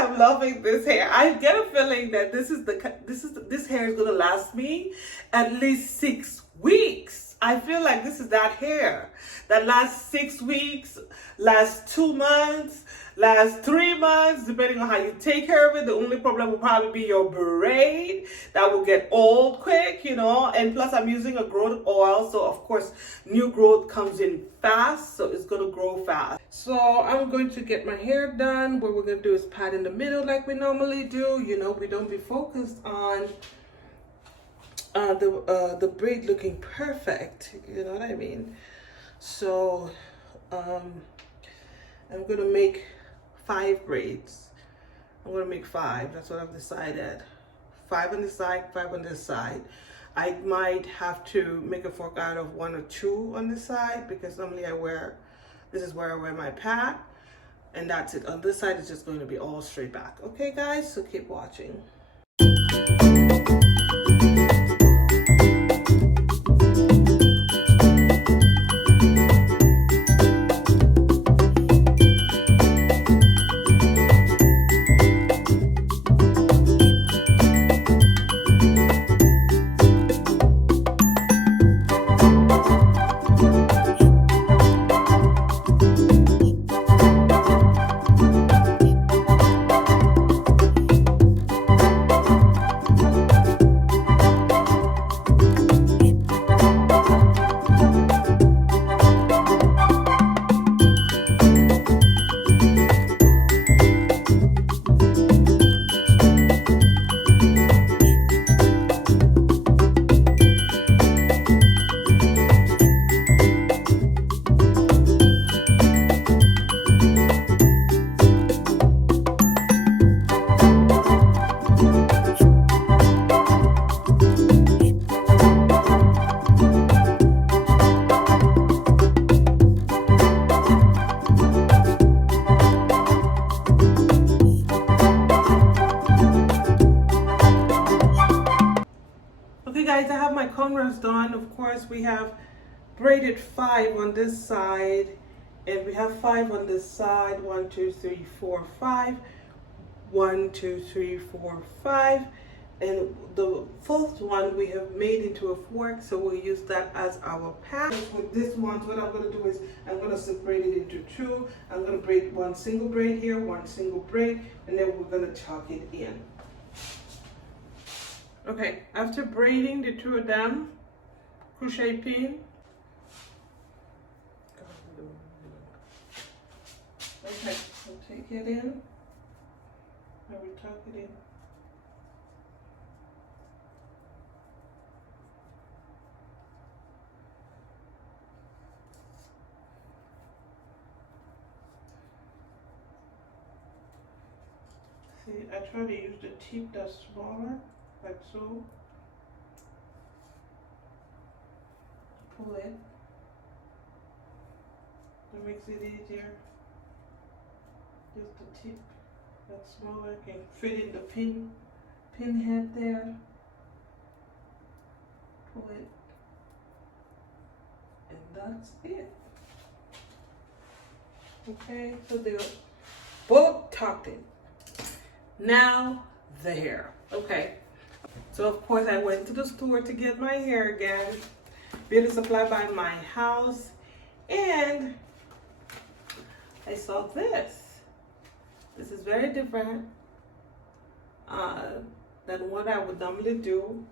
am loving this hair. I get a feeling that this hair is gonna last me at least 6 weeks. I feel like this is that hair that lasts 6 weeks, lasts 2 months, lasts 3 months, depending on how you take care of it. The only problem will probably be your braid that will get old quick, you know. And plus, I'm using a growth oil, so of course, new growth comes in fast, so it's gonna grow fast. So I'm going to get my hair done. What we're gonna do is pat in the middle like we normally do. You know, we don't be focused on the braid looking perfect, you know what I mean? So I'm gonna make 5 braids. I'm gonna make 5. That's what I've decided. 5 on the side, 5 on this side. I might have to make a fork out of 1 or 2 on the side, because normally this is where I wear my pad, and that's it. On this side, it's just going to be all straight back. Okay, guys, so keep watching. Guys, I have my cornrows done. Of course, we have braided 5 on this side, and we have 5 on this side. 1, 2, 3, 4, 5. 1, 2, 3, 4, 5. And the 4th one we have made into a fork, so we'll use that as our pad. With this one, what I'm going to do is I'm going to separate it into 2. I'm going to braid 1 single braid here, 1 single braid, and then we're going to tuck it in. Okay, after braiding the 2 of them, crochet pin. Okay, so take it in, and we tuck it in. See, I try to use the tip that's smaller, like so. Pull it. That makes it easier. Just the tip that's smaller can fit in the pin head there. Pull it. And that's it. Okay, so they're both tucked in. Now the hair. Okay. So of course I went to the store to get my hair again. Beauty supply by my house, and I saw this. This is very different than what I would normally do.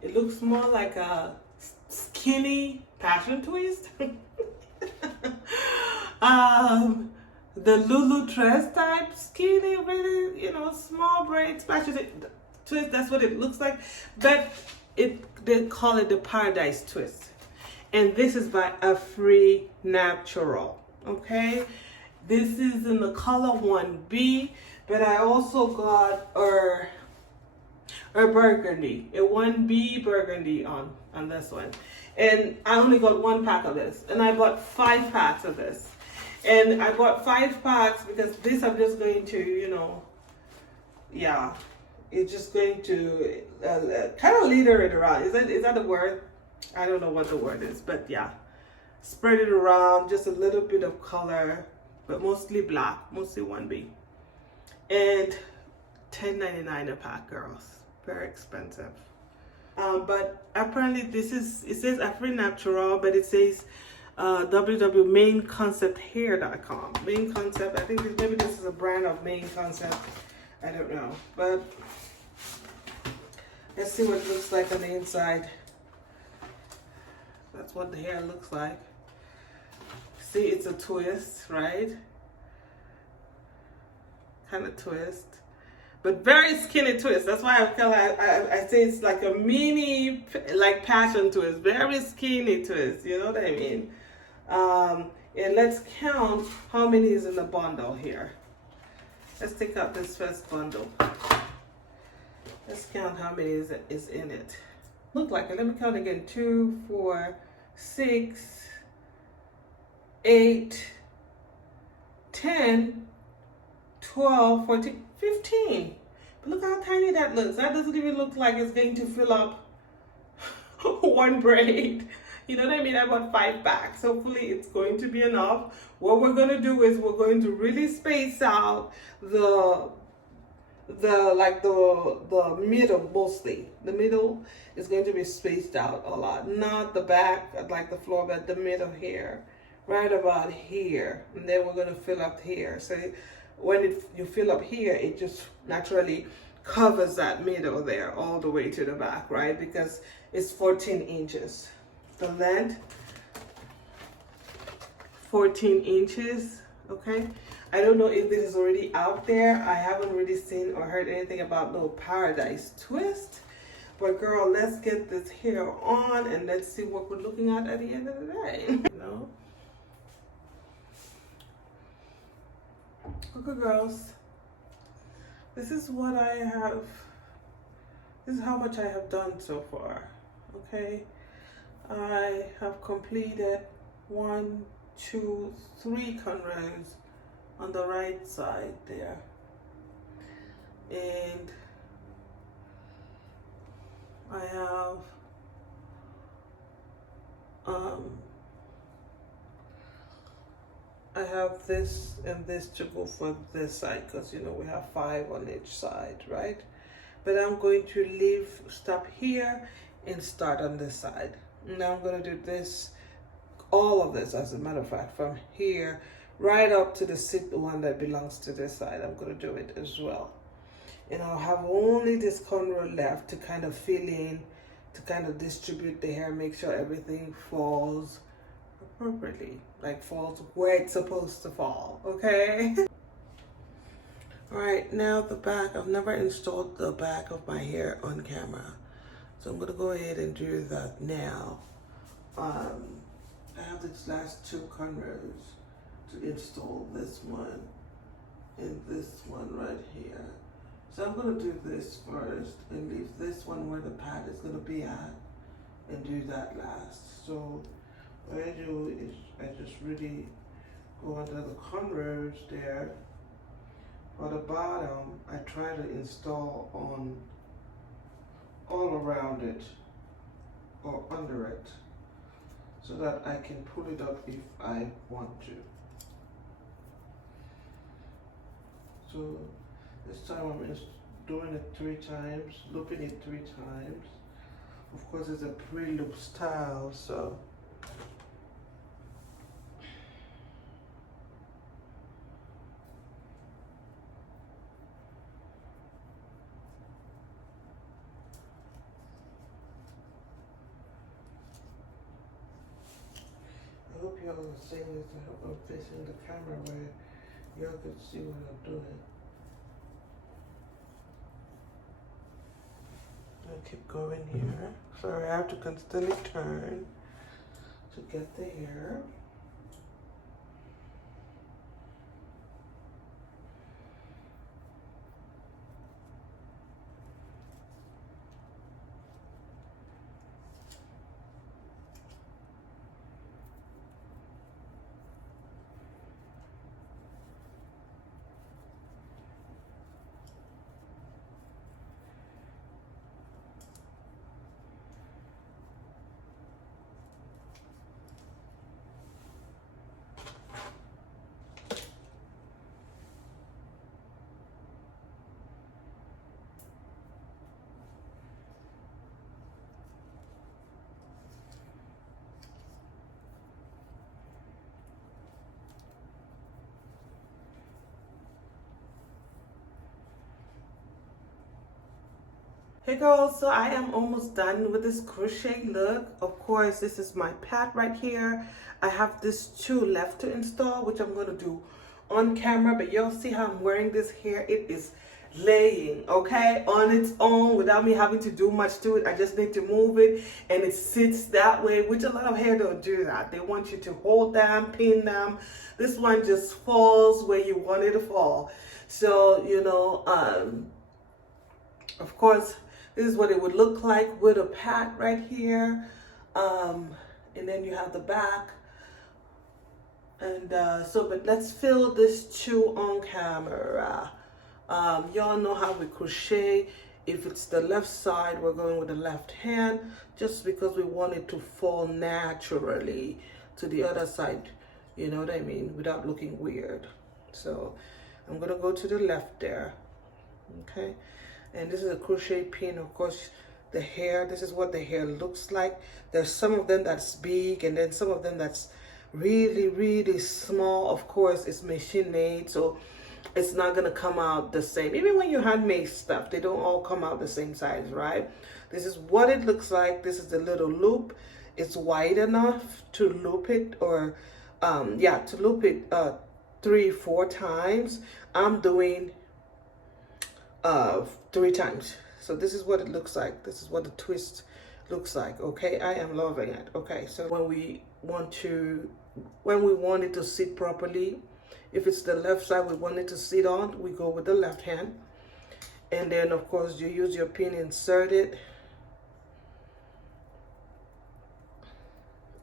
It looks more like a skinny passion twist. The Lulu dress type skinny, really, you know, small braids, passion twist. That's what it looks like, but they call it the Paradise Twist, and this is by Afri Naptural. Okay, this is in the color 1B, but I also got a burgundy, a 1B burgundy on this one, and I only got 1 pack of this, and I bought 5 packs of this. And I bought 5 packs because this I'm just going to, you know, yeah, it's just going to kind of leader it around. Is that the word? I don't know what the word is, but yeah, spread it around, just a little bit of color, but mostly black, mostly 1B. And $10.99 a pack, girls. Very expensive. But apparently this is, it says Afri Naptural, but it says www.mainconcepthair.com. Main Concept, I think maybe this is a brand of Main Concept. I don't know. But let's see what it looks like on the inside. That's what the hair looks like. See, it's a twist, right? Kind of twist. But very skinny twist. That's why I say it's like a mini, like passion twist. Very skinny twist. You know what I mean? And let's count how many is in the bundle here. Let's take out this first bundle. Let's count how many is in it. Look like it. Let me count again. 2, 4, 6, 8, 10, 12, 14, 15. But look how tiny that looks. That doesn't even look like it's going to fill up one braid. You know what I mean? I bought 5 packs. Hopefully it's going to be enough. What we're going to do is we're going to really space out the middle mostly. The middle is going to be spaced out a lot. Not the back like the floor, but the middle here. Right about here. And then we're going to fill up here. So when you fill up here, it just naturally covers that middle there all the way to the back, right? Because it's 14 inches. The length, 14 inches, okay? I don't know if this is already out there. I haven't really seen or heard anything about no paradise twist. But girl, let's get this hair on and let's see what we're looking at the end of the day. You know? Okay, girls. This is what I have. This is how much I have done so far. Okay? I have completed 1, 2, 3 cornrows on the right side there, and I have this and this to go for this side, because you know we have 5 on each side, right? But I'm going to stop here and start on this side. Now I'm going to do this, all of this, as a matter of fact, from here right up to the one that belongs to this side. I'm going to do it as well. And I'll have only this cornrow left to kind of fill in, to kind of distribute the hair, make sure everything falls appropriately, like falls where it's supposed to fall, okay? All right, now the back. I've never installed the back of my hair on camera, so I'm going to go ahead and do that now. I have these last 2 cornrows to install, this one and this one right here. So I'm going to do this first and leave this one where the pad is going to be at and do that last. So what I do is I just really go under the cornrows there. For the bottom, I try to install on all around it or under it, so that I can pull it up if I want to. So this time I'm doing it 3 times, looping it 3 times. Of course, it's a pre-loop style, so I hope y'all are seeing this. I hope I'm facing the camera where y'all can see what I'm doing. I'll keep going here. Sorry, I have to constantly turn to get the hair. Hey girls, so I am almost done with this crochet look. Of course, this is my pad right here. I have this 2 left to install, which I'm going to do on camera, but y'all see how I'm wearing this hair. It is laying, okay, on its own without me having to do much to it. I just need to move it and it sits that way, which a lot of hair don't do that. They want you to hold them, pin them. This one just falls where you want it to fall. So, you know, of course, this is what it would look like with a pad right here. And then you have the back. And but let's fill this 2 on camera. Y'all know how we crochet. If it's the left side, we're going with the left hand, just because we want it to fall naturally to the other side, you know what I mean, without looking weird. So I'm gonna go to the left there, okay? And this is a crochet pin. Of course, the hair, this is what the hair looks like. There's some of them that's big, and then some of them that's really, really small. Of course, it's machine made, so it's not gonna come out the same. Even when you handmade stuff, they don't all come out the same size, right? This is what it looks like. This is the little loop. It's wide enough to loop it, or to loop it 3-4 times. I'm doing 3 times. So this is what it looks like. This is what the twist looks like. Okay, I am loving it. Okay, so when we want it to sit properly, if it's the left side we want it to sit on, we go with the left hand. And then of course you use your pin, insert it.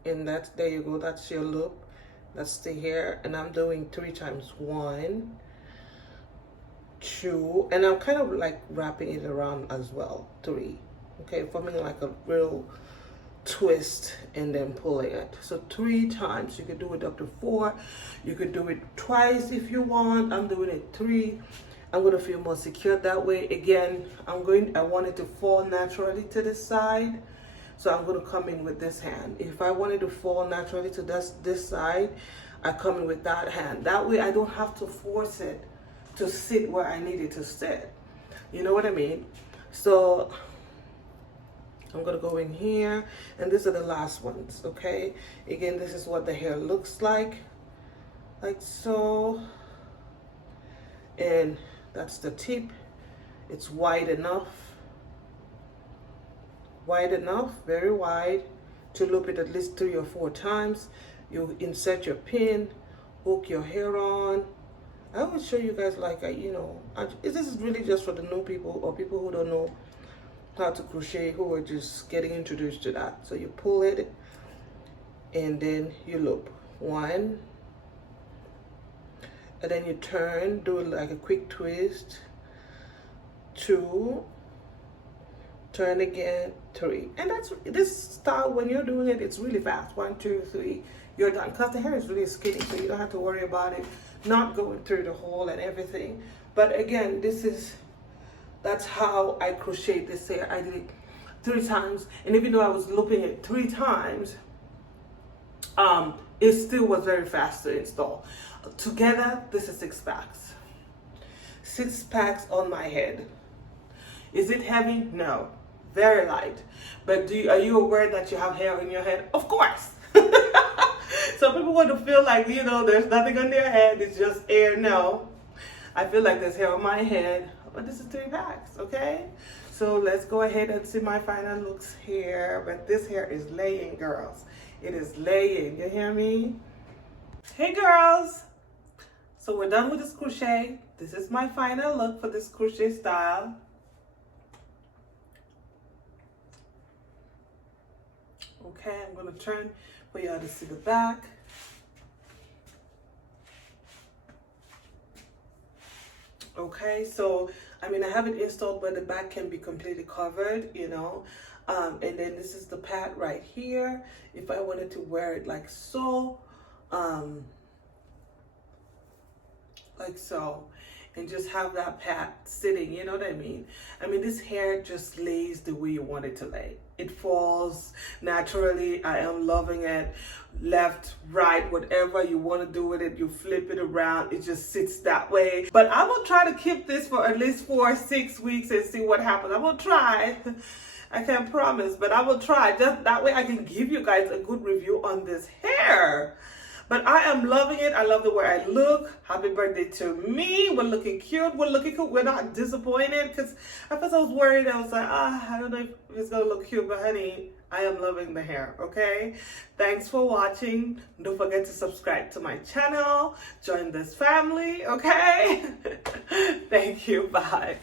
And there you go, that's your loop. That's the hair. And I'm doing 3 times. 1, 2, and I'm kind of like wrapping it around as well. 3. Okay, forming like a real twist and then pulling it. So 3 times. You could do it up to 4. You could do it twice if you want. I'm doing it 3. I'm going to feel more secure that way. Again, I want it to fall naturally to this side, so I'm going to come in with this hand. If I want it to fall naturally to this side, I come in with that hand. That way I don't have to force it to sit where I need it to sit. You know what I mean? So I'm gonna go in here, and these are the last ones, okay? Again, this is what the hair looks like so. And that's the tip. It's wide enough, very wide, to loop it at least 3 or 4 times. You insert your pin, hook your hair on. I always show you guys, like, this is really just for the new people or people who don't know how to crochet, who are just getting introduced to that. So you pull it and then you loop 1, and then you turn, do it like a quick twist, 2, turn again, 3. And that's this style. When you're doing it, it's really fast. 1, 2, 3, you're done, because the hair is really skinny, so you don't have to worry about it not going through the hole and everything. But again, that's how I crochet this hair. I did it 3 times, and even though I was looping it 3 times, it still was very fast to install. Together, this is 6 packs. 6 packs on my head. Is it heavy? No, very light. But are you aware that you have hair in your head? Of course. Some people want to feel like, there's nothing on their head, it's just air. No, I feel like there's hair on my head, but this is 3 packs, okay? So let's go ahead and see my final looks here. But this hair is laying, girls. It is laying, you hear me? Hey girls, so we're done with this crochet. This is my final look for this crochet style. Okay, I'm gonna turn for y'all to see the back. Okay, so I have it installed, but the back can be completely covered, and then this is the pad right here. If I wanted to wear it like so, and just have that pat sitting, you know what I mean? I mean, this hair just lays the way you want it to lay. It falls naturally. I am loving it. Left, right, whatever you want to do with it, you flip it around, it just sits that way. But I will try to keep this for at least 4 or 6 weeks and see what happens. I will try. I can't promise, but I will try. Just that way I can give you guys a good review on this hair. But I am loving it. I love the way I look. Happy birthday to me. We're looking cute. We're looking cool. We're not disappointed, because at first I was worried. I was like, I don't know if it's going to look cute, but honey, I am loving the hair, okay? Thanks for watching. Don't forget to subscribe to my channel. Join this family, okay? Thank you. Bye.